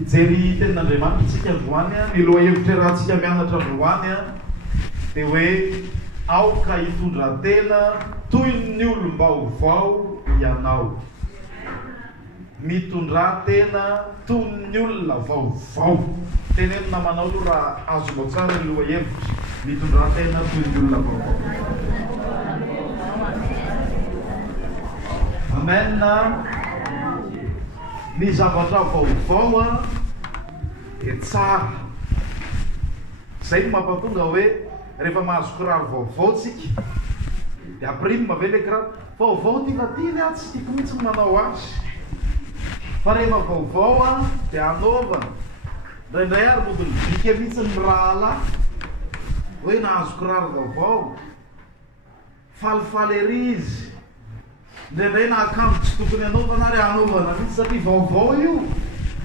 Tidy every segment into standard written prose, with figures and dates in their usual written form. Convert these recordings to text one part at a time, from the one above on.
Ijery tenin'Andriamanitra tsika androany ny loha-hevitra rahantsika mianatra androany dia hoe aoka hitondran-tena toy ny olom-baovao ianao. Mitondran-tena toy ny olona vaovao. Tenenina manao aloha raha azonao tsara ny loha-hevitra. Mitondran-tena toy ny olona vaovao. Amen. Ny zavatra vaovao dia tsara. Izay no mampatonga hoe rehefa mahazo kiraro vaovao tsika dia aprimma ve le kiraro vaovao tiany tsy tiako mihitsy ny manao azy. Fa rehefa vaovao dia anaovana. Indraindray ary modiny bika mihitsy ny raha lahy hoe nahazo kiraro vaovao. Falifaly ery izy. Indraindray na akanjo tsy tokony anaovana ary anaovana mihitsy satria vaovao io.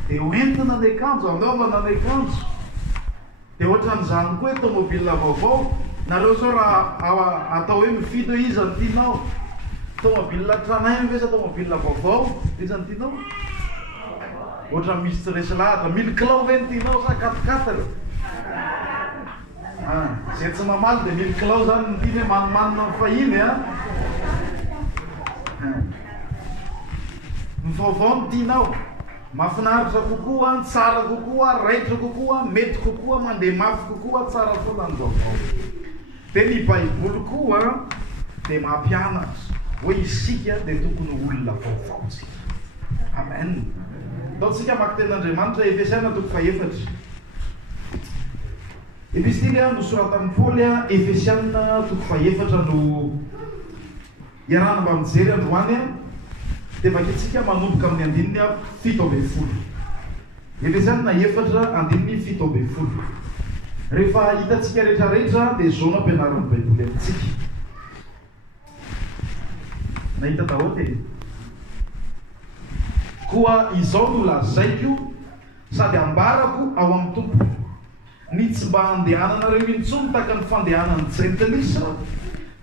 Dia hoentina ny akanjo, anaovana ny akanjo. Dia ohatran'izany koa hoe tômôbilina vaovao. Nareo zao raha atao hoe mifidy hoe iza ny tianao. Tômôbilina tranainy ve sa tômôbilina vaovao? Iza ny tianao? Ohatra misy tsiresy lahatra, 1000 kilao ve ny tianao sa 4x4? Izay tsy mamaly dia 1000 kilao zany ny tiany hoe manimanina ny fahiny Ny vaovao ny tianao. Mahafinaritra kokoa, tsara kokoa, raitra kokoa, mety kokoa, mandeha mafy kokoa, tsara foana ny vaovao. Dia ny Baiboly koa dia mampianatra hoe isika dia tokony olona vaovao tsika. Amen. Ataontsika maka tenin'Andriamanitra Efesiana 4:4. Epistily nosoratan'ny Paoly Efesiana 4:4 no iarahana mba mijery androany dia vakitsika manomboka amin'ny 7:70. Efesiana 4:7. Rehefa hitantsika rehetrarehetra dia zao no ampianaran'ny Baiboly amintsika. Nahita daholo e. Koa izao no lazaiko sady ambarako ao amin'ny tompo ny tsy mba handehananareo intsony tahaka ny fandehanan'ny jentilisa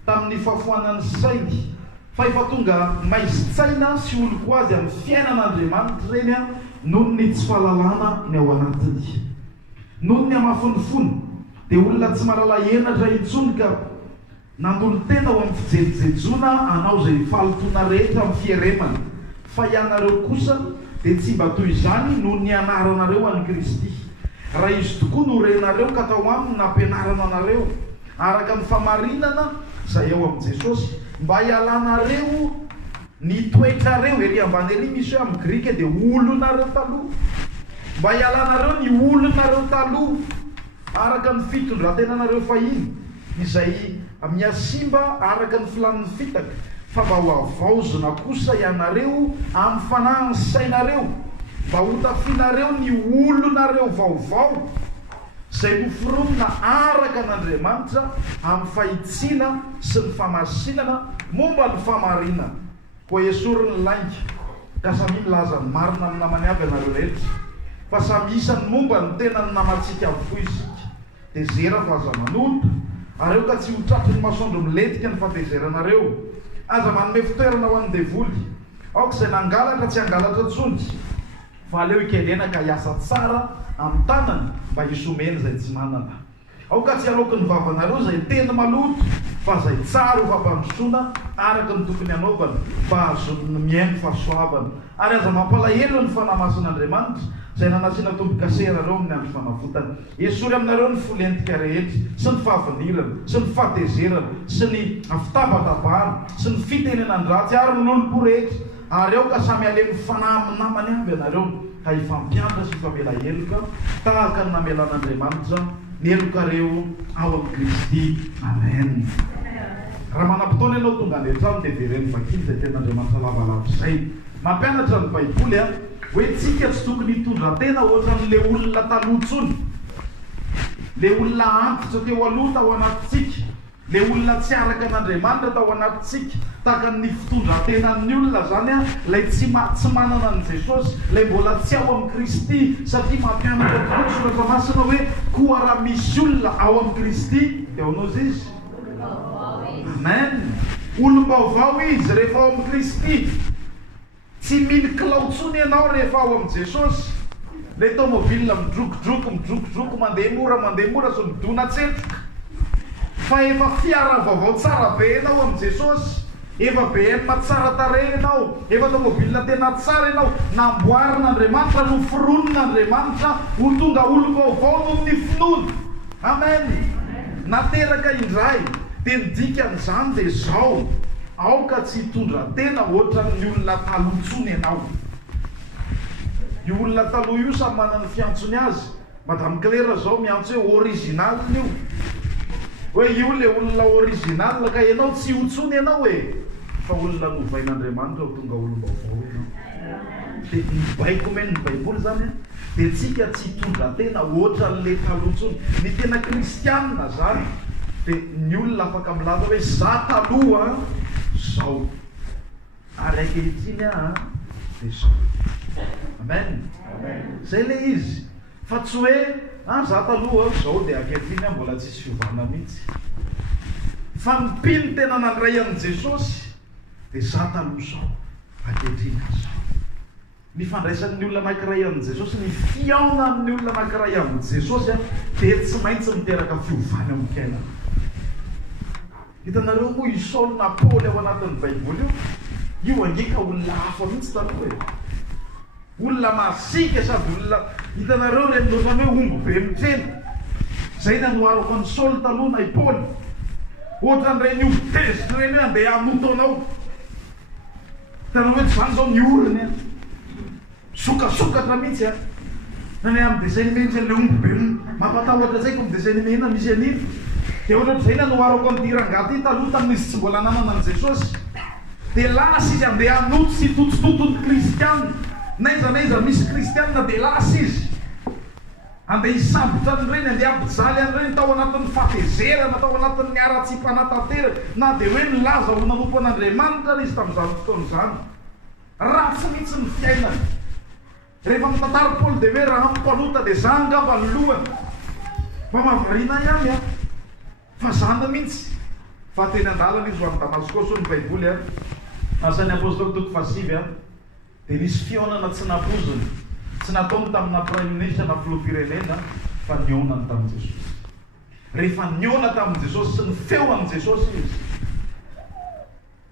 tamin'ny fahafoanan'ny sainy, fa efa tonga maizitsaina sy oloko azy amin'ny fiainan'Andriamanitra reny noho ny tsy fahalalana ny ao anatiny. Noho ny amafonofony dia olona tsy mahalala henatra intsony ka nandolo tena ao amin'ny fijerijejona anao izay fahalotona rehetra amin'ny fieremana. Fa ianareo kosa dia tsy mba toy izany noho ny anaranareo an'i Kristy. Raha izy tokoa no renareo ka tao aminy nampianarana anareo araka ny famarinana izay eo amin'i Jesosy, mba hialanareo ny toetrareo. Ery ambany ery misy hoe amin'ny Grika dia olonareo taloha. Mba hialanareo ny olonareo taloha araka ny fitondran-tenanareo fahiny izay miasimba araka ny filanin'ny fitaka, fa mba ho avaozona kosa ianareo amin'ny fanahy sainareo, mba ho tafinareo ny olonareo vaovao izay noforonina araka an'Andriamanitra amin'ny fahitsiana sy ny famasinana momba ny famarinana. Koa esoriny lainga ka samy milaza ny marina amin'ny namany avy ianareo rehetra, fa samy isany momba ny tena ny namantsika avokoa isika. Tezera fa aza manondro areo ka tsy ho tratry ny masoandro miletika ny fatezeranareo. Aza manome fitoerana ho an'ny devoly, aoka izay nangalatra tsy hangalatra tsony, fa aleo hikelena ka hiasa tsara amin'ny tanany mba hisomena izay tsy manana. Aoka tsy aloky ny vavanareo izay tena maloto, fa izay tsara ho fampandrosoana araka ny tokony anaovana mba azony miaino fahasoavana. Ary aza mampalahelo ny fanahy masin'Andriamanitra izay nanasiana tombo-kaserareo amin'ny andro fanavotana. Esory aminareo ny folentika rehetra sy ny fahavinirana sy ny fahatezerana sy ny fitabatabahana sy ny fitenenan-dratsy ary ny olom-po rehetra. Ary ao ka samy alemy fanahy amin'ny namany avy ianareo ka hifampianatra sy hifamela heloka tahaka ny namelan'Andriamanitra ny helokareo ao amin'ny Kristy. Amen. Raha manam-potoana ianao tonga andetrano dia vereny vakiny izay ten'Andriamanitra lavalava izay. Mampianatra ny Baiboly hoe tsika tsy tokony hitondran-tena ohatran'le olona taloha tsony, le olona antitra teo aloha tao anatintsika, le olona tsy araka an'Andriamanitra tao anatintsika, tahaka ny fitondran-tenan'ny olona zany ilay tsy manana an' Jesosy, ilay mbola tsy ao amin'ny Kristy. Satria mampianatra tokoa ny soratra masina hoe koa raha misy olona ao amin'ny Kristy dia ao anao izy. Amen. Olom-baovao izy rehefa ao amin'ny Kristy. Tsy 1000 kilao tsony ianao rehefa ao amin'i Jesosy. Le tomobile midrokodroko mandeha mora so midona tsetroka. Fa efa fiara vaovao tsara be ianao amin'i Jesosy. Efa BM tsara tarehy ianao. Efa tomobile tena tsara ianao. Namboarin'Andriamanitra no foronon'Andriamanitra ho tonga olo vaovao no ny finoana. Amen. Nateraka indray dia ny dikan'izany dia izao. Aoka tsy hitondra tena ohatran ny olona taloha intsony ianao. Io olona taloha io samy manana ny fiantsony azy. Madame Claire zao miantso hoe original io. Hoe io le olona original ka ianao tsy hotsony ianao hoe. Fa olona novain'Andriamanitra ho tonga olo vaovao ianao. Dia nibaiko omeny ny Baiboly zany a. Dia tsika tsy hitondra tena ohatran'le taloha intsony. Ny tena kristianina zany. Dia ny olona afaka milaza hoe za taloha zao. Ary ankehitriny a dia zao. Amen. Zay le izy. Fa tsy hoe za taloha zao dia ankehitriny mbola tsisy fiovana mihitsy. Fa mpino tena nandray an'i Jesosy dia za taloha zao ankehitriny zao. Ny fandraisan'ny olona anankiray amin'i Jesosy, ny fiaona amin'ny olona anankiray amin'i Jesosy dia tsy maintsy miteraka fiovana amin'ny fiainana. Hitanareo moa i Saul na Paul ao anatin'ny Baiboly io angeka olona hafa mihitsy taloha e. Olona masika sady olona hitanareo re minotana hoe omby be mitrena. Zay nanoharako an'i Saul taloha na i Paul. Ohatran'ireny obitezitra ireny hoe andeha hamoto anao. Hitanao hoe tsy zany zao ny oriny sokasokatra mihitsy a. Nany amin'ny dessin animé mihitsy le omby be mampatahotra zay ko amin'ny dessin animé na misy an'iny. Dia ohatran'izay nanoharako an'ity rangaty taloha tamin'izy tsy mbola nanana an'i Jesosy. Dia lasa izy andeha hanoto sy totototon'ny kristianina. Naiza misy kristianina dia lasa izy. Andeha hisambotra an'ireny, andeha hampijaly an'ireny tao anatin'ny fahatezerana, tao anatin'ny ara-tsi-panatanteraka. Na dia hoe milaza ho nanompo an'Andriamanitra izy tamin'izany fotoan'izany. Ratsy mihitsy ny fiainana. Rehefa mitantara Paul dia hoe raha mpalota dia za angamba ny lohany. Fa mahavariana ihany a. Fa zany mihitsy. Fa teny an-dalana izy ho amin'ny Damaskosy ny Baiboly a. Asan'ny apôstôly toko fasivy a. Dia nisy fihaonana tsy napoziny. Tsy nataony tamina prime ministre na filoham-pirenena fa nionany tamin'i Jesosy. Rehefa niona tamin'i Jesosy sy ny feo an'i Jesosy izy.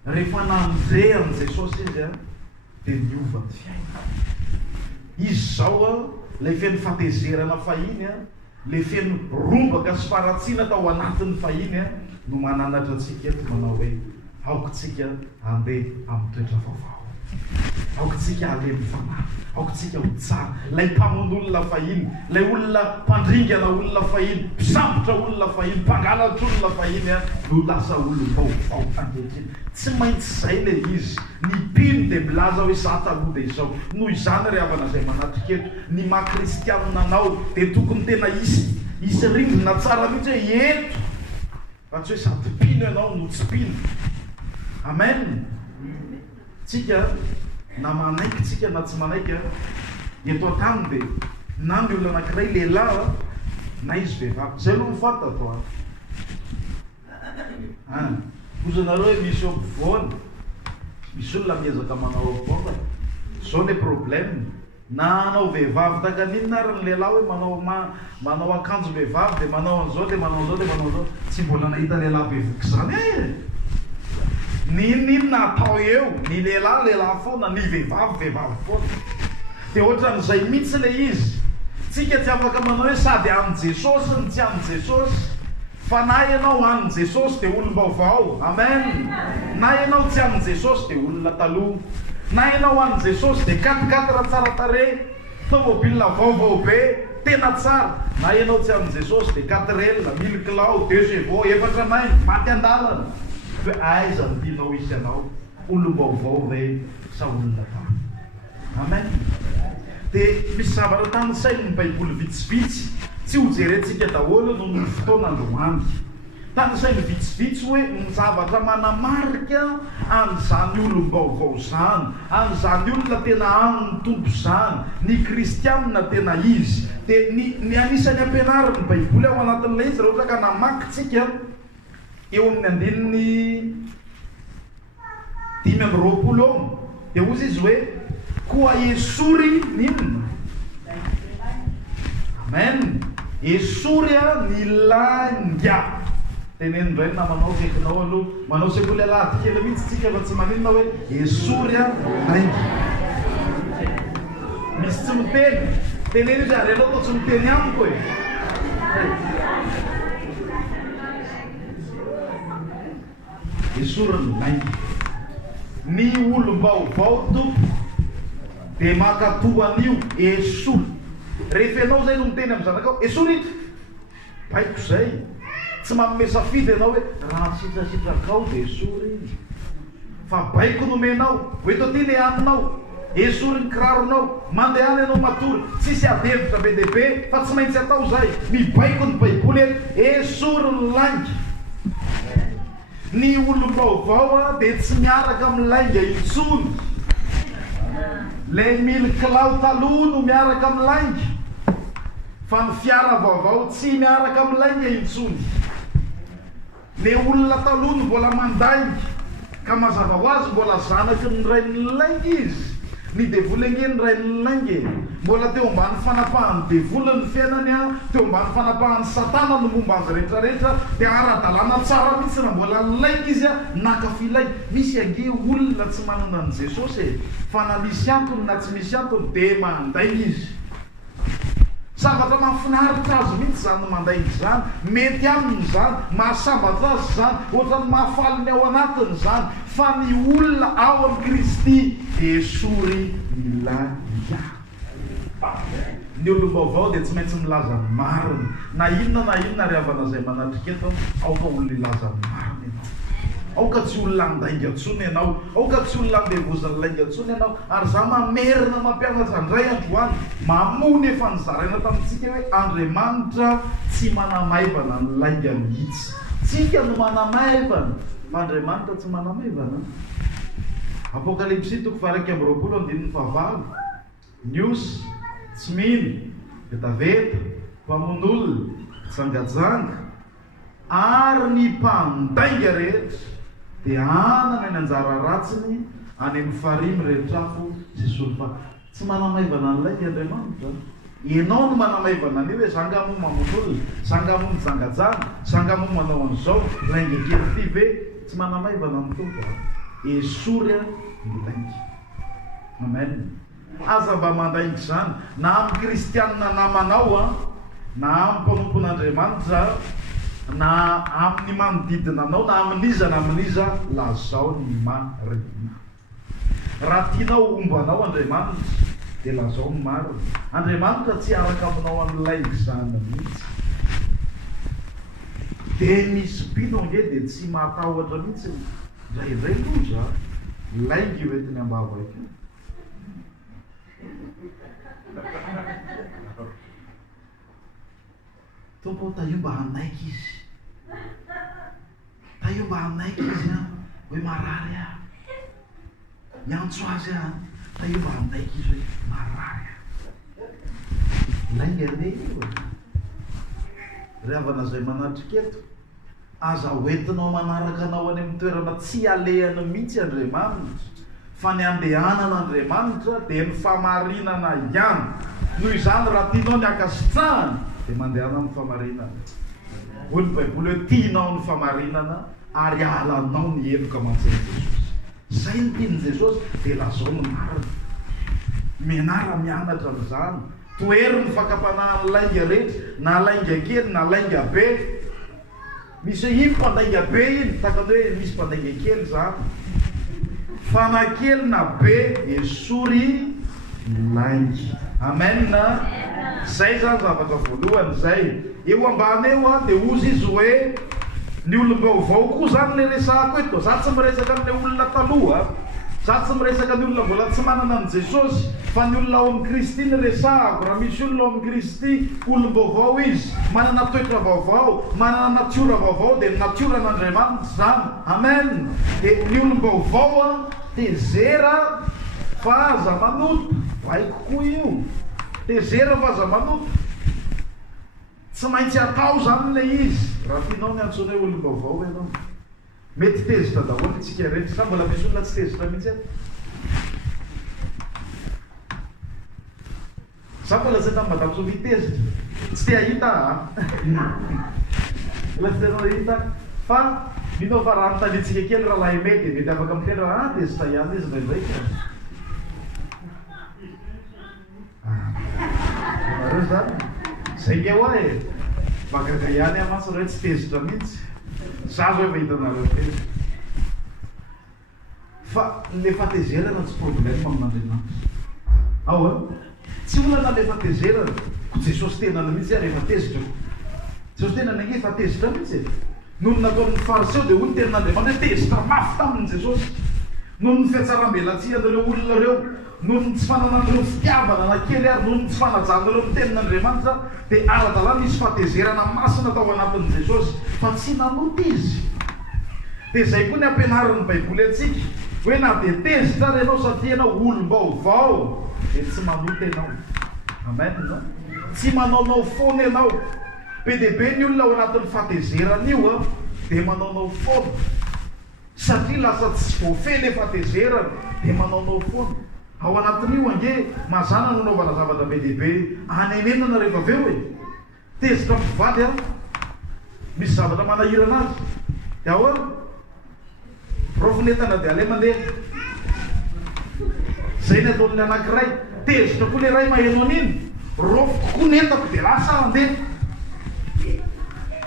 Rehefa nandre an'i Jesosy izy a, dia niova ny fiainana. Izy zao a, le feno fahatezerana fahiny a, le feno rombaka sy faratsiana tao anatin'ny fahiny a, no mananatra antsika eto manao hoe aokontsika andeha amin'ny toetra vaovao. Aokontsika alemy fanahy, aokontsika ho tsara. Lay mpamon'olona fahiny, lay olona mpandringana olona fahiny, mpisambotra olona fahiny, mpangalatra olona fahiny a, no lasa olona vaovao ankehitriny. Tsy maintsy zay le izy. Ny mpino dia milaza hoe za taloha dia izao. Noho izany ry havana izay manatrika eto, ny maha-kristianina anao dia tokony tena isy rindrina tsara mihitsy hoe eto. Fa tsy hoe sady mpino ianao no tsy mpino. Amen. Tsika na manaiky tsika na tsy manaiky eto an-tany dia na ny olona anankiray lehilahy na izy vehivavy. Zay aloha mifantatao ozanareo hoe misy eo ampovoany. Misy olona miezaka manao ampovoany. Zao le problème. Na anao vehivavy takan'inona ary ny lehilahy hoe manao akanjo vehivavy dia manao an'izao dia manao an'izao dia manao an'izao. Tsy mbola nahita lehilahy bevoka izany e. Ninona atao eo? Ny lehilahy foana, ny vehivavy foana. Dia ohatran'izay mihitsy le izy. Tsika tsy afaka manao hoe sady amin'ny Jesosy ny tsy amin'ny Jesosy. Fa na ianao amin'ny Jesosy dia olona vaovao. Amen. Na ianao tsy amin'ny Jesosy dia olona taloha. Na ianao amin'ny Jesosy dia 4x4 tsara tarehy, tomobile vaovao be, tena tsara. Na ianao tsy amin'ny Jesosy dia 4L, 1000 kilao, 2 chevaux, 4 main, maty an-dalana. Hoe aiza ny tianao isy ianao? Olona vaovao ve sa olona taloha? Amen. Dia misy zavatra tamin'ny sain'ny Baiboly vitsivitsy. Tsy ho jerentsika daholo no ny fotoana androany. Tamin'ny sainy vitsivitsy hoe ny zavatra manamarika an'izany olom-baovao zany, an'izany olona tena amin'ny tompo zany, ny kristianina tena izy. Dia ny anisany ampianarin'ny Baiboly ao anatin'ilay izy raha ohatra ka namakitsika eo amin'ny andininy 5:20 dia ozy izy hoe koa esory ninona Amen. Esory ny langa. Teneny indray namanao kaikinao aloha manao sekoly alady kely mihitsy tsika fa tsy maninona hoe esory langa. Misy tsy miteny. Teneny izy ary anao tsy miteny amiko e. Esory langa. Ny olom-baovao tompo dia makatoa an'io esory. Rehefa ianao zay no miteny amin'ny zanakao esory baiko zay tsy manome safidy ianao hoe raha sitrasitrakao dia esory fa baiko nomenao hoe toty le aminao esory ny kiraronao mandehana ianao matory tsisy adevitra be dehibe fa tsy maintsy atao zay mibaiko ny baiboly esory ny langa. Ny olom-baovao dia tsy miaraka amin'ny langa intsony. Le mily kilao taloha no miaraka amin'ny langa fa ny fiara vaovao tsy miaraka amin'ny langa intsony. Le olona taloha no mbola mandainga ka mazava ho azy mbola zanaky ny rain'ny langa izy. Ny devolengy ny rain'ny langa mbola teo ambany fanapahan'ny devolany fiainany teo ambany fanapahan'ny satana no momba azy rehetrarehetra dia ara-dalàna tsara mihitsy na mbola langa izy nakafilay. Misy ange olona tsy manana an' Jesosy fa na misy antony na tsy misy antony dia mandainga izy. Zavatra mahafinaritra azy mihitsy zany no mandainga zany, mety aminy zany, mahasambatra azy zany, ohatrany mahafaly ny ao anatiny zany. Fa ny olona ao amin'ny Kristy esory ny langa. Ny olom-baovao dia tsy maintsy milaza marina na inona ry havana zay manatrika eto aoka olona ilaza marina ianao. Aoka tsy olona andainga ntsony ianao, aoka tsy olona andevozany langa ntsony ianao. Ary za mamerina mampianatra andray androany mamony efa nizaraina tamintsika hoe Andriamanitra tsy manamaivana ny langa mihitsy. Tsika no manamaivana fa Andriamanitra tsy manamaivana. Apokalipsy 2:20 Niosy, tsy mino, vetaveta, mpamon'olona, tsangajanga ary ny mpandainga rehetra dia anana ny anjara ratsiny any amin'ny farimy rehetrafo sy solofa. Tsy manamaivana ny langa Andriamanitra. Ianao no manamaivana an'io hoe zanga mo mamon'olona, zanga mo mijangajanga, zanga mo manao an'izao langa kely ty ve tsy manamaivana amin'ny tompo. Esory ny langa. Amen. Aza mba mandainga zany na amin'ny kristianina namanao na amin'ny mpanompon'Andriamanitra na amin'ny manodidina anao na amin'iza lazao ny marina. Raha tianao ombanao Andriamanitra dia lazao ny marina. Andriamanitra tsy araka aminao an'ilay zany mihitsy. Dia misy bino nge dia tsy matahotra mihitsy ndraindray loza laingy hoentiny ambavaka. Tompo taio mba hanaiky izy. Taio mba hanaiky izy hoe marary miantso azy taio mba hanaiky izy hoe marary lainga re ry havana zay manatrika eto. Aza hoentinao manaraka anao any amin'ny toerana tsy alehana mihitsy Andriamanitra fa ny andehanan'Andriamanitra dia ny famarinana ihany. Noho izany raha tianao ny akasitrahana dia mandehana amin'ny famarinana. Hoy ny baiboly hoe tianao ny famarinana ary alanao ny heloka aman-tsiny Jesosy. Zay ny tiany Jesosy dia lazao ny marina. Mianara mianatra amin'izany. Toery ny fakapanahan'ny lainga rehetra na lainga kely na lainga be. Misy iny mpandainga be iny takany hoe misy mpandainga kely zany. Fa na kely na be esory lainga. Amen. Zay zany zavatra voalohany zay. Eo ambany eo dia ozy izy hoe ny olom-baovao koa zany le resahako eto. Za tsy miresaka amin'ilay olona taloha. Za tsy miresaka ny olona mbola tsy manana an' Jesosy fa ny olona ao amin'ny Kristy ny resahako. Raha misy olona ao amin'ny Kristy olom-baovao izy, manana toetra vaovao, manana natiora vaovao dia ny natioran'Andriamanitra zany. Amen. Dia ny olom-baovao tezera fa aza manoto. Vaiko koa io. Tezera fa aza manoto. Tsy maintsy atao zany le izy. Raha tianao ny antsona hoe olom-baovao ianao. Mety tezitra daholo itsika rehetra. Sa mbola misy olona tsy tezitra mihitsy. Sabe laza tamin'ny madamo Sophie tezitra tsy te ahita laza tena ahita fa minao fa raha mitanitsika kely rahalahy mety mety afaka mitendra tezitra ihany izy ndraindraiky nareo zany zay ke hoa vagaga ihany amantsy reo tsy tezitra mihitsy za zao efa hitanareo tezitra fa le fatezerana tsy problème amin'Andriamanitra ao tsy olana le fatezerana ko Jesosy tenana mihitsy rehefa tezitra Jesosy tena nange fa tezitra mihitsy noho ny nataon'ny fariseo dia olo tenin'Andriamanitra hoe tezitra mafy tamin'ny Jesosy noho ny fiatsara-belatsinan'ireo olona reo noho ny tsy fananan'ireo fitiavana na kely ary noho ny tsy fanajan'ireo ny tenin'Andriamanitra dia ara-dalàna misy fatezerana masina tao anatin'i Jesosy fa tsy nanota izy dia zay koa ny ampianarin'ny baiboly antsika hoe na dia tezitra ary ianao satria ianao olom-baovao dia tsy manota ianao amen tsy manaonao foana ianao be dia be ny olona ao anatin'ny fatezerana dia manaonao foana satria lasa tsy voafehy le fatezerana dia manaonao foana ao anatin'io ange mazana nanaovana zavatra be dia be anenenana rehefa aveo tezitra mpivady misy zavatra manahirana azy dia ao rofinetana dia ale mandeha zay ny ataon'ny anankiray tezitra koa le ray maheno an'iny rofiko koa netako dia lasa andeha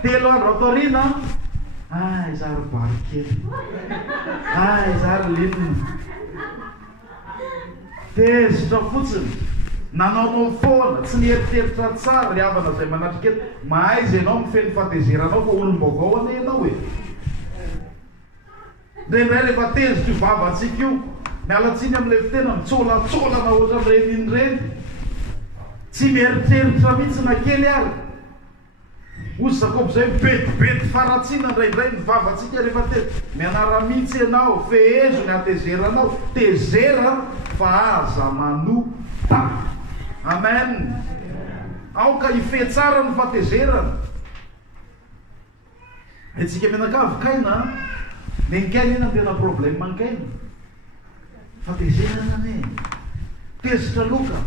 telo andro atoriana izary bary kely izary linina tezitra fotsiny nanaonao foana tsy nieritreritra tsara ry havana zay manatrikety mahaizy ianao mifeny fatezeranao fa olom-baovao ane ianao ndraindray rehefa tezitra io vavantsika io mialatsiny amin'ilay fitena mitsolatsolana ohatra amin'ireny reny tsy mieritreritra mihitsy na kely ary ozy Jakob zay betibety faratsina ndraindray ny vavantsika rehefa mianara mihitsy ianao fehezo ny atezeranao tezera fa aza manota amen aoka ife tsara ny fatezerana etsika menakavy kaina nenkaina ina tena problème mankaina fatezerana ne tezitra loka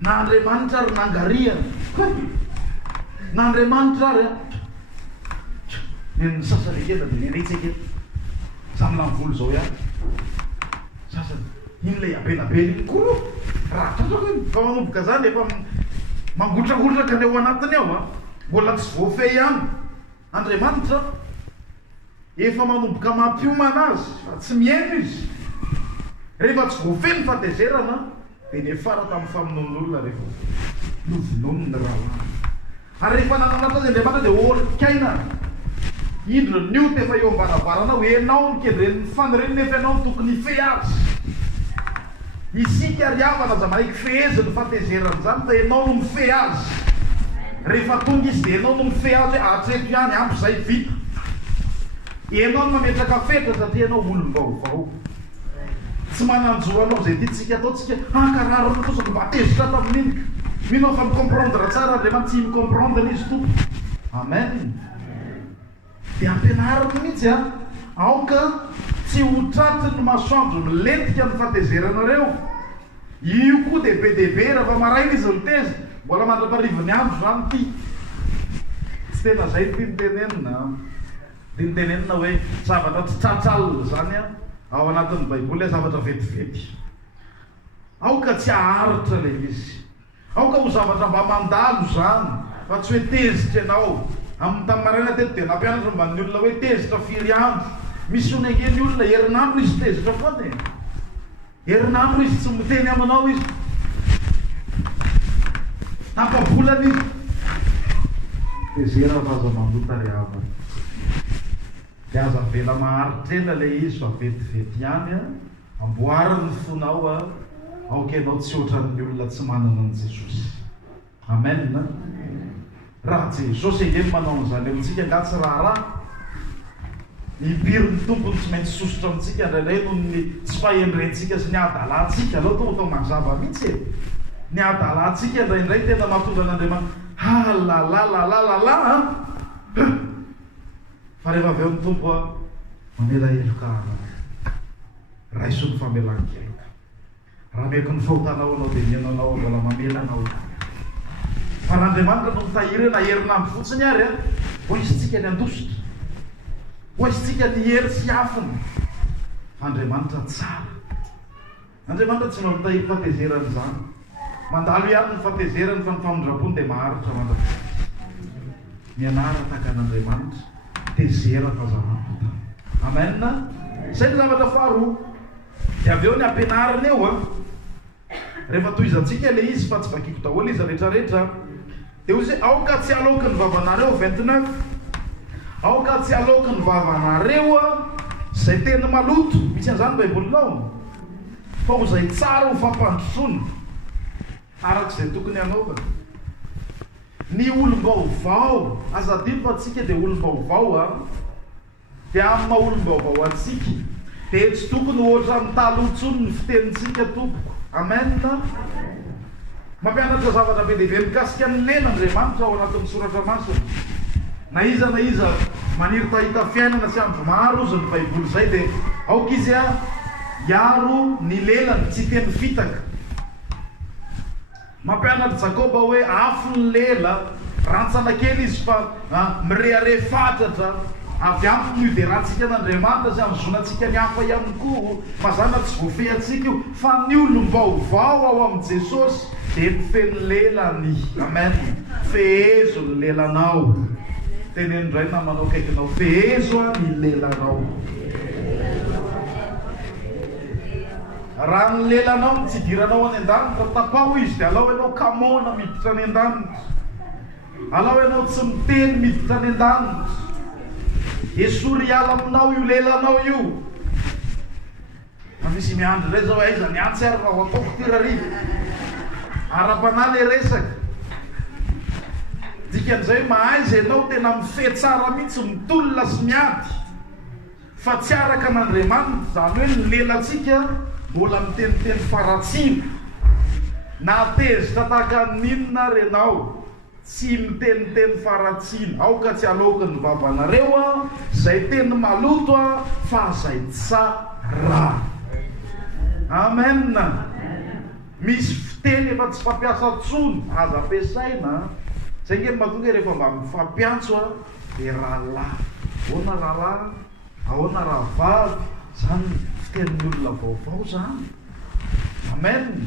na Andriamanitra ary nangariana na Andriamanitra ary ny sasany ekena dia neretsika samina mivolo zao ihany sasany iny lay abenabeny iny koa raha tratrako iny fa manomboka zany efa mangotragotraka ny ao anatiny ao mbola tsy voafehy ihany Andriamanitra efa manomboka mampiomana azy fa tsy mihaino izy rehefa tsy voafehy ny fatezerana dia nefara tamin'ny famonoan'olona rehefa novonominy raha ary rehefa nananatra azy Andriamanitra dia orikaina indro nioty efa eo ambaravarana hoe ianao nykedreny fanireny nefa ianao ny tokony fe azy isika ry havana za mahaiky feheziny fatezerana zany fa ianao no mife azy rehefa tonga izy dia ianao no mife azy hoe atreto ihany ampy zay vita ianao no mametraka fetra satria ianao olom-baovao tsy mananjoanao zay tiatsika ataotsika kararana tosako mba tezitra tamin'iny minao fa micomprendre tsara Andriamanitra tsy micomprendre izy tompo amen dia ampianariny mihitsy aoka tsy ho tratry ny masoandro milentika ny fatezerinareo io koa dia be dia be raha fa maraina izy miteza mbola mandra-parivony andro zany ty tsy tena zay ty nitenenina hoe zavatra tsy tratralina zany ao anatin'ny baiboly zavatra vetivety aoka tsy aharitra le izy aoka ho zavatra mba mandalo zany fa tsy hoe tezitra ianao amin'ny tamin'ny maraina teto dia nampianatra mba ny olona hoe tezitra firy andro misy onenge ny olona herinandro izy tezitra foana herinandro izy tsy miteny aminao izy tampabolana izy tezera fa aza mandota ry havana dia aza vela maharitrena le izy fa vetivety ihany amboariny fonao aoka ianao tsy ohatran'ny olona tsy manana an' Jesosy amen raha Jesosy engeny manao an'izany amintsika nga tsy raha nipiry ny tompony tsy maintsy sosotra amintsika indraindray noho ny tsy fahendrentsika sy ny adalantsika aloha tao mazava mihitsy ny adalantsika indraindray tena mahatonga an'Andriamanitra lalalala fa rehefa avy eo ny tompo mamela heloka raiso ny famelan-keloka raha meko ny fahotanao anao dia mianao mbola mamela anao Andriamanitra no mitahirana herinandro fotsiny ary ho isytsika ny andositra, ho isytsika ny hery sy afiny. Andriamanitra tsara. Andriamanitra tsy mampitahiry fatezerany zany. Mandalo ihany ny fatezerany fa ny famondrapony dia maharitra mandra. Mianara tahaka an'Andriamanitra, tezera fazavana. Amen. Izay ny zavatra faharoa. Dia avy eo ny ampianarany eo rehefa tohizantsika ilay izy fa tsy vakiko daholo izy rehetrarehetra. Dia hoy izay aoka tsy aloky ny vavanareo 29. Aoka tsy aloky ny vavanareo izay teny maloto, misy an'izany baibolinao, fa ho izay tsara ho fampandrosoana arak'izay tokony anaovana. Ny olom-baovao, aza adino fa atsika dia olom-baovao dia amina olom-baovao atsika dia tsy tokony ohatra amin'ny talohantsony ny fitenintsika tompoko. Amen. Mampianatra zavatra be dehibe mikasika ny len'Andriamanitra ao anatin'ny soratra masina. Na iza maniry tahita fiainana sy andro maro izy ny baiboly izay dia aoka izy hiaro ny lelany tsy teny fitaka. Mampianatra Jakoba hoe afo ny lela, rantsana kely izy fa mirehare fatratra avy aminy io dia rahantsika n'Andriamanitra sy hamizonantsika ny hafa ihany koa. Mazana tsy voafehantsika io fa ny olom-baovao ao amin'i Jesosy dia mifeny lelany. Amen. Fehezo ny lelanao. Teneno indray na manao akaikinao, fehezo ny lelanao. Raha ny lelanao mitsidiranao any an-danitra, tapao izy dia alao ianao kamona miditra any an-danitra, alao ianao tsy miteny miditra any an-danitra. Esory hiala aminao io lelanao io. Misy miandry indray zao aiza niantsy ary raha ho ataoko ty rariva ara-panahy le resaka. Dikan'izay mahaiza ianao tena mifehy tsara mihitsy mitolona sy miady fa tsy araka an'Andriamanitra, zany hoe ny lelantsika mbola miteniteny faratsina na tezitra tahaka ninona renao, tsy miteniteny faratsina. Aoka tsy aloky ny vavanareo izay teny maloto fa izay tsara. Amen. Misy fiteny efa tsy fampiasa tsony, aza ampiasaina. Zay nge mahatonga rehefa mba mifampiantso dia rahalahy. Ahoana rahalahy, ahoana rahavavy, zany fitenin'ny olona vaovao zany. Amen.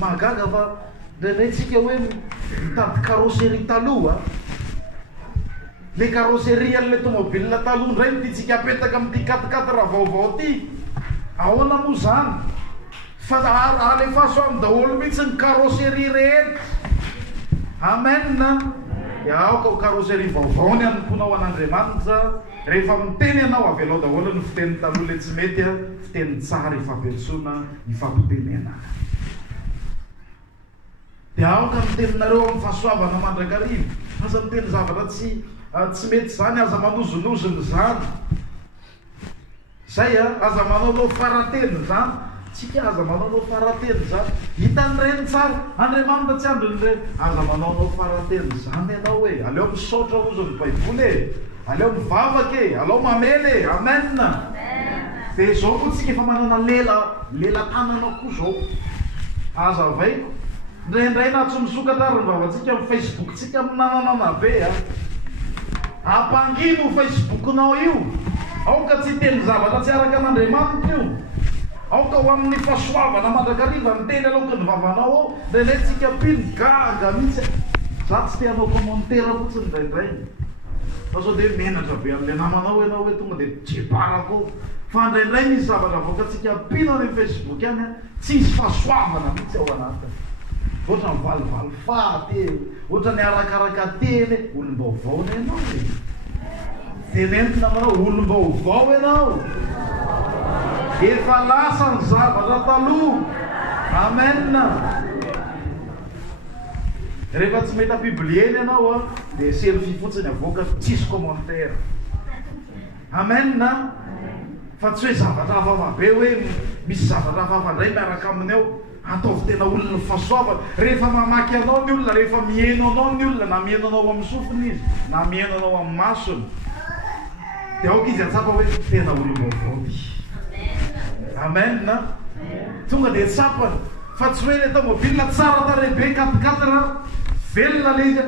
Mahagaga fa ndraindraytsika hoe mitady karoseri taloha, le karoseri an'ilay tomobile taloha indray ntiantsika apetaka amin'ity 4x4 raha vaovao ty. Ahoana moa zany? Fa alefaso amin'ny daholo mihitsy ny karoseri rehetra. Amen. Dia aoka ho karoseri vaovao ny anomponao an'Andriamanitra. Rehefa miteny ianao avelao daholo ny fiteny taloha le tsy mety, fiteny tsara ifampiantsoana, ifampitenena. Dia aoka miteninareo amin'ny fahasoavana mandrakariva. Aza miteny zavatra tsy mety zany, aza manozonozony zany. Zay aza manao farateny zany. Tsika aza manao farateny zany. Hitan'ireny tsara. Andriamanitra tsy andron'ireny. Aza manao farateny zany ianao hoe. Aleo misaotra ozony baiboly aleo mivavaka aleo mamely Amen. Dia zao koa tsika efa manana lela tanana koa zao. Aza avaiko. Indraindray na tsy misokatra ary ny vavantsika amin'ny Facebook tsika minanana be ampangino Facebook-nao io. Aoka tsy teny zavatra tsy araka an'Andriamanitra io. Aoka ho amin'ny fahasoavana mandrakariva miteny aloka ny vavanao ao. Indraindray tsika piny gaga mihitsy. Za tsy te hanao komantera fotsiny indraindray. Fa sao dia menatra be amin'ilay namanao ianao hoe tonga dia tseparako. Fa indraindray misy zavatra avoakatsika pino any Facebook any tsy misy fahasoavana mihitsy ao anatiny. Ohatra ny valivaly faty, ohatra ny arakaraka teny, olom-baovao ny ianao e. Tenentina manao olom-baovao ianao. Efa lasa ny zavatra taloha. Amen. Rehefa tsy mety ampiblieny ianao dia selfie fotsiny avoaka, tsisy commentaire. Amen. Fa tsy hoe zavatra hafahafa be hoe misy zavatra hafahafa indray miaraka aminy ao. Ataovy tena olona fahasoavana. Rehefa mamaky anao ny olona, rehefa mihaino anao ny olona, na mihaino anao amin'ny sofiny izy, na mihaino anao amin'ny masony, dia aoka izy atsapa hoe tena olom-baovao ty. Amen. Tonga dia tsapany. Fa tsy hoe le tomobile tsara tarehibe 4x4 velona le izy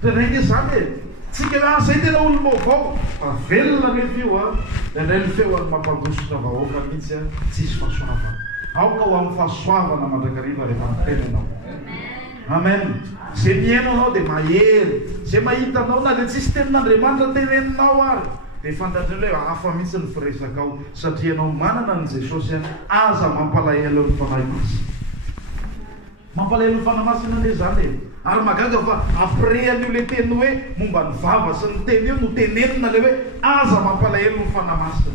tenenge zany e tsika zay tena olo vaovao fa velona rehefa io indray ny feoany mampandositra vahoaka mihitsy tsisy fahasoavana aoka ho amin'ny fahasoavana mandrakariva rehefa mitenanao amen zay miaino anao dia mahery zay mahitanao na dia tsisy tenin'Andriamanitra teneninao ary dia fantatrany hoe hafa mihitsy ny firesakao satria anao manana ny Jesosy aza mampalahelo ny fanahy masina mampalahelo ny fanahy masina ane zany e ary magaga fa après an'io le teny hoe momba ny vava sy ny teny io no tenenina le hoe aza mampalahelo ny fanahy masina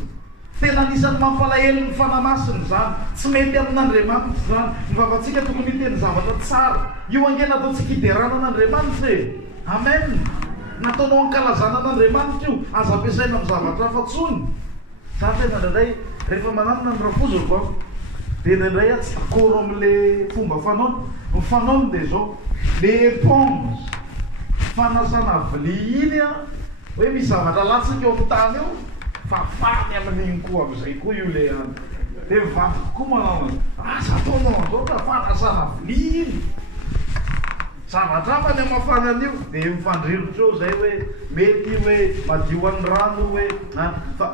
tena anisany mampalahelo ny fanahy masina zany tsy mety amin'Andriamanitra zany ny vavantsika tokony hiteny zavatra tsara io angena ataontsika hiderana an'Andriamanitra e amen nataonao ankalazana an'Andriamanitra io aza ampiasaina amin'ny zavatra hafa-tsony za tena ndraindray rehefa mananana ny rafozako dia ndraindray tsy d'accord amin'le fomba fanaony ny fanaony dia zao le éponge fanasana vilia iny hoe misy zavatra latsika eo amin'ny tany eo fafany amin'iny koa amin'izay koa io le any dia mivaky koa manao asa ataonao an'izao ka fanasana vilia iny zavatra fa ny amafana an'io dia mifandrirotra eo zay hoe mety hoe madio an'ny rano hoe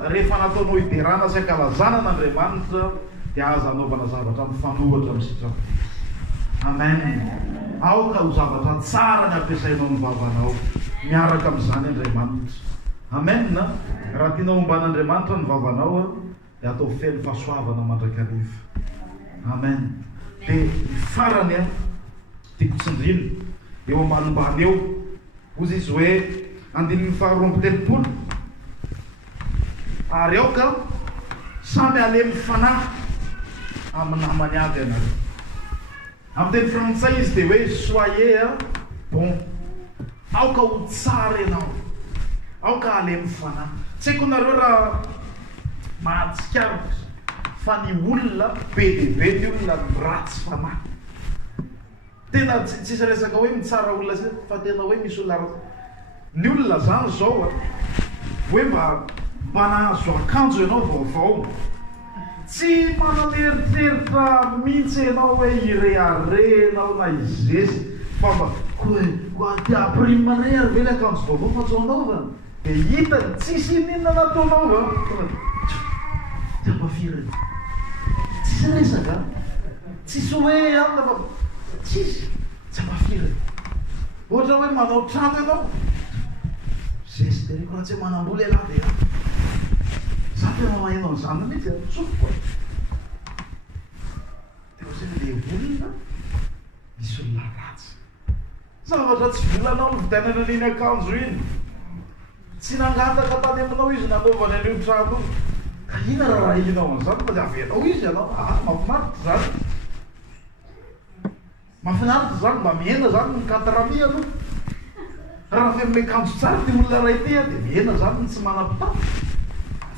rehefa nataonao hiderana sy ankalazana an'Andriamanitra dia aza anaovana zavatra mifanohatra amin'ny sitrapony amen aoka ho zavatra tsara ny ampiasainao ny vavanao miaraka amin'izany Andriamanitra amen raha tianao homban'Andriamanitra ny vavanao dia atao feno fahasoavana mandrakariva amen dia farany tiako tsindrina eo ambanimbany eo ozy izy hoe andininy faharoamby telopolo ary aoka samy alemy fanahy amin'ny namany aby ianareo amin'ny teny frantsay izy dia hoe soyez bon aoka ho tsara ianao aoka alemy fanahy tsy haiko nareo raha mahatsikaritra fa ny olona be dehibe ny olona ratsy fanahy tena tsisy resaka hoe mitsara olona sy fa tena hoe misy olona ratsy ny olona zany zao hoe mba nahazo akanjo ianao vaovao tsy manan'eritreritra mihitsy ianao hoe ireharenao na izesy fa mba aprimare ary ve le akanjo vaovao fa tsy anaovana dia hitany tsisy ininona nataonao tsy ampafirany tsisy resaka tsisy hoe amina fa tsisy tsy ampafirany ohatra hoe manao trano ianao zesy dereko raha tsy manambola ela dia za tena mahainao an'izany mihitsy tsoko dia zany le olona misy olona ratsy zavatra tsy volanao ny vidainana an'iny akanjo iny tsy nangataka tany aminao izy nanaovany an'io trano ka ina raha rahinao an'izany fa dia avenao izy ianao mahafinaritra zany mahafinaritra zany mba miena zany ny katrami aloha raha fe ame akanjo tsara ty olona ray ty dia miena zany ny tsy manam-pita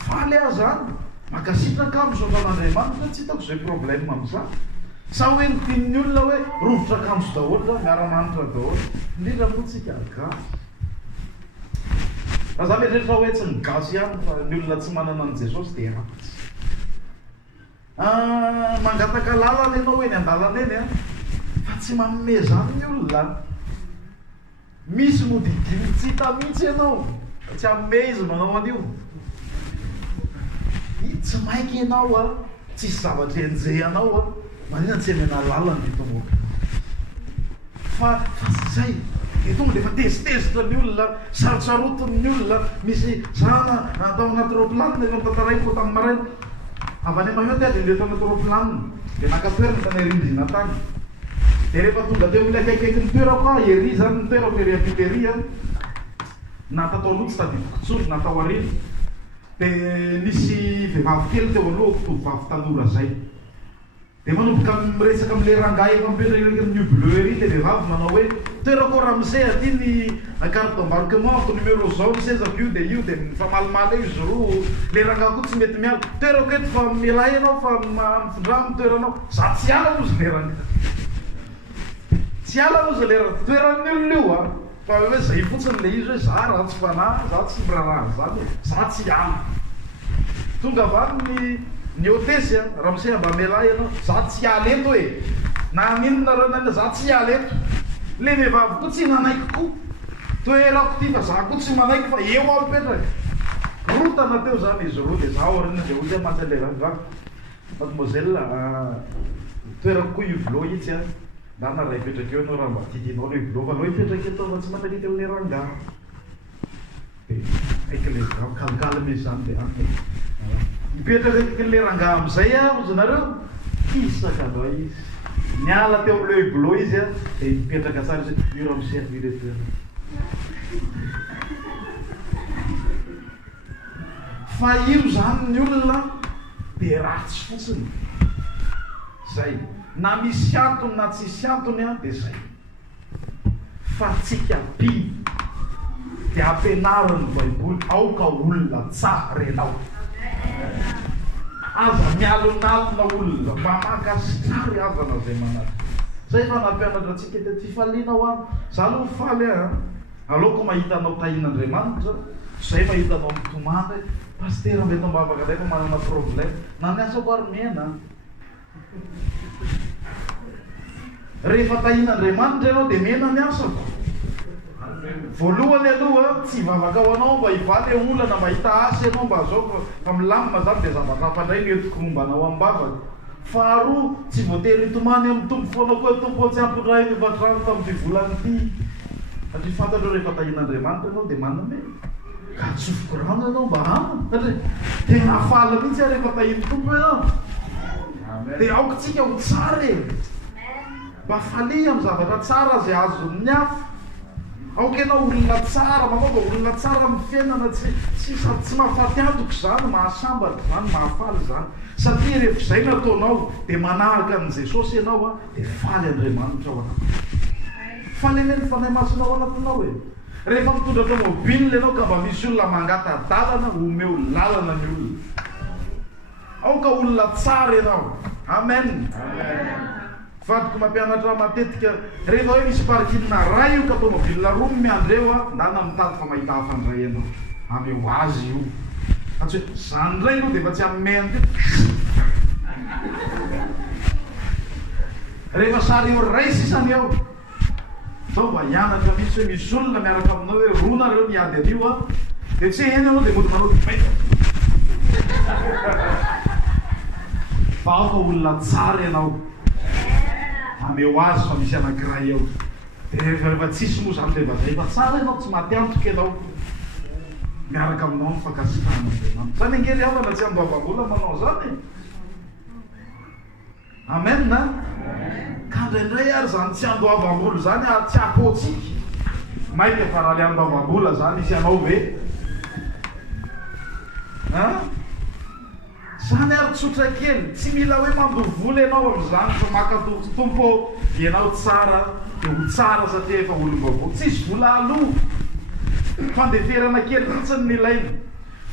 faly aho zany makasitra akanjo atan'Andriamanitra tsy hitako zay problème amin'izany sa hoe nytin'ny olona hoe rovotra akanjo daholo zany miara-manitra daholo indrindra moa tsika gasy raha za mietreritra hoe tsy ny gasy ihany fa ny olona tsy manana an' Jesosy dia ratsy mangataka lalana ianao hoe ny an-dalana eny fa tsy manome zany ny olona misy modidimy tsy hita mihitsy ianao tsy amme izy manao an'io tsy maiky ianao tsisy zavatra enjeh anao manina tsy amena lalana ny tomboka fa zay dia tonga dia efa tezitezitra ny olona sarotsaroton'ny olona misy zana atao anaty roplanina efa mitantaraiko tamin'ny maraina avy any mahio dia ndeto anaty roplanina dia nakatoerana tany rindrina tany dia rehefa tonga teo mila akaikaiky ny toerako ery zany ny toerako ery apiteria natatao aloha tsy tadidikotsolo natao arina dia nisy vehivavy kely teo aloha tovovavy tanora zay dia manomboka miresaka am'le rangahy efa mipetrareky ny bleu ery le vehivavy manao hoe toerako ramsey aty ny carte d'embarquement ko numéro zao ny sezako io dia mifamalimaly eo izy roa le rangahy koa tsy mety miala toerako eto fa milay ianao fa mifindra my toeranao za tsy ala ozy le rangahy tsy ala ozy le toeran'ny olona io fa hoe zay fotsiny le izy hoe za ratsy fanahy za tsy miraraha zany za tsy ala tonga avany ny hôtesy ramsey mba melay ianao za tsy ala eto e na ninonareo nany za tsy hiala eto le vehivavy koa tsy nanaiky koa toerako ty fa za koa tsy manaiky fa eo aho mipetraka rotana teo zany izy roa dia za orina dia ozy matsa le vavivavy mademoiselle toerako koa ivilo itsy a na ray hipetraka eo anao raha mba titinao le ivilo fa anao hipetraka eto fa tsy manakita le rangaha dia aiky le kalkalmy izy zany dia mipetraka le rangaha amizay a ozy nareo kisaka anao izy niala teo amle ivilo izy a dia mipetraka tsara izy io raha miservir eto fa io zany ny olona dia ratsy fotsiny zay na misy antony na tsisy antony a dia zay fa tsika piny dia ampianarany baiboly aoka olona tsara ianao aza mialonalona olona mba makasitrary avana zay manaty zay fa nampianatra atsika te ty falinao any za aloha faly aleoko mahitanao tahin'Andriamanitra zay mahitanao mitomany pasteur mety mba afaka ndraiky manana problème na ny asako ary miena rehefa tahin'Andriamanitra ianao dia mena ny asako voalohany aloha tsy vavaka ho anao mba hivaly olana mahita asy ianao mba zao fa milamina zany dia zavatra hafandray ny etiko mombanao ambavaka faharoa tsy voatery hitomany amin'ny tompo foanao koa tompo tsy ampondray mivatrano tamin'ity volany ity satria fantatro rehefa tahin'Andriamanitra ianao dia maname ka tsofoko rano ianao mba satria tena faly mihitsy rehefa tahiny tompo ianao dia aokotsika ho tsara mba faly amin'ny zavatra tsara zay azo ny hafa aoka ianao olona tsara manaova olona tsara amin'ny fiainana tsy mahafaty antoko zany mahasambatra zany mahafaly zany satria rehefa zay nataonao dia manahaka an' Jesosy ianao a dia faly Andriamanitra ao anatiny faly eny ny fanahy masinao anatinao rehefa mitondra tomobile ianao ka mba misy olona mangata dalana omeo lalana ny olona aoka olona tsara ianao amen vadiko mampianatra matetika rehefa hoe misy parkina ray io ka tomobile roa miandreo a ndana mitady fa mahita hafandray ianao ameo azy io atsy hoe zany ray aloha dia efa tsy ammeany ty rehefa sary eo ray sisany eo zao mba hianatra misy hoe misy olona miaraka aminao hoe ronareo niady anio a dia tsy eny anao dia mody manao fa aoka olona tsara ianao ameo azy fa misy anankiray eo dia rehefa tsisy moa zany dia efa tsara ianao tsy maty antoka ianao miaraka aminao mifakasitrahana zany angely avana tsy andoavam-bola manao zany amen na ka ndraindray ary zany tsy andoavam-bola zany tsy akôtsika maika fa raha le andoavam-bola zany isy anao ve zany ary tsotra kely tsy mila hoe mandovo vola ianao am'izany fa makatoko tompo ianao tsara dia ho tsara satria efa olom-baovao tsisy vola aloha fandeferana kely fotsiny ny ilaina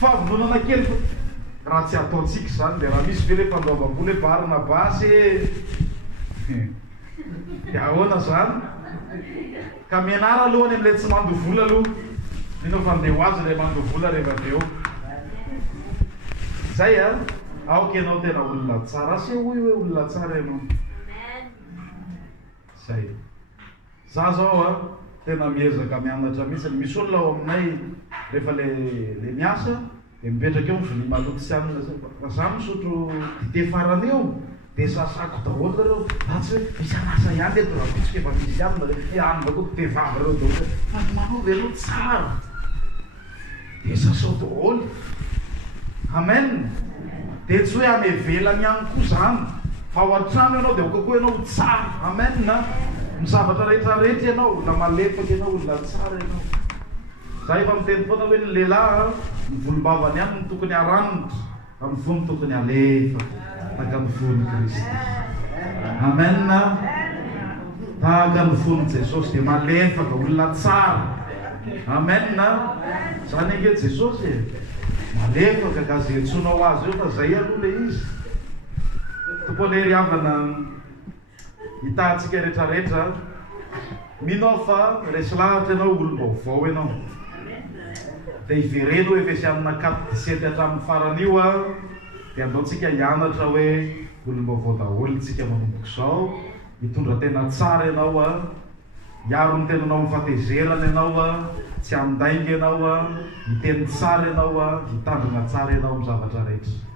fahavononana kely raha tsy ataotsika zany dia raha misy ve rehefa andoavam-bola hoe barina basy dia ahoana zany ka mianara alohany amin'ilay tsy mandovo vola aloha inao fandeha ho azy ilay mandovo vola rehefa avy eo zay aoka ianao tena olona tsara asy hoy hoe olona tsara ianao zay za zao tena miezaka mianatra mihitsy misy olona ao aminay rehefa le miasa dia mipetraka eo mivilia maloto sy anina fa za misotro dite farany eo dia sasako daholo zareo ratsy hoe misy anasa ihany eto raha pitsika efa misy anina anina koa tevava reo daholo fa manao veloa tsara dia sasao daholo amen dia tsy hoe amevelany ihany koa zany fa ao an-trano ianao dia okokoa ianao tsara amen na misavatra rehetrarehetra ianao na malefaka ianao olona tsara ianao za efa miteny foana hoe ny lehilahy ny volombavany ihany ny tokony haranitra fa ny fony tokony alefaka tahaka ny fony Kristy amen na tahaka ny fony Jesosy dia malefaka olona tsara amen na zany ange Jesosy malefaka gazentsonao azy eo fa zay aloha le izy topolery avana hitantsika rehetrarehetra minao fa resy lahatra ianao olom-baovao ianao dia ivereno Efesianina 4:17 hatramin'ny farany io dia andaontsika hianatra hoe olom-baovao daholo tsika manomboko zao hitondra tena tsara ianao a, hiaro ny tenanao mifatezerana ianao a, tsy amindainga ianao a, hiteny tsara ianao a, hitandrina tsara ianao amin'ny zavatra rehetra.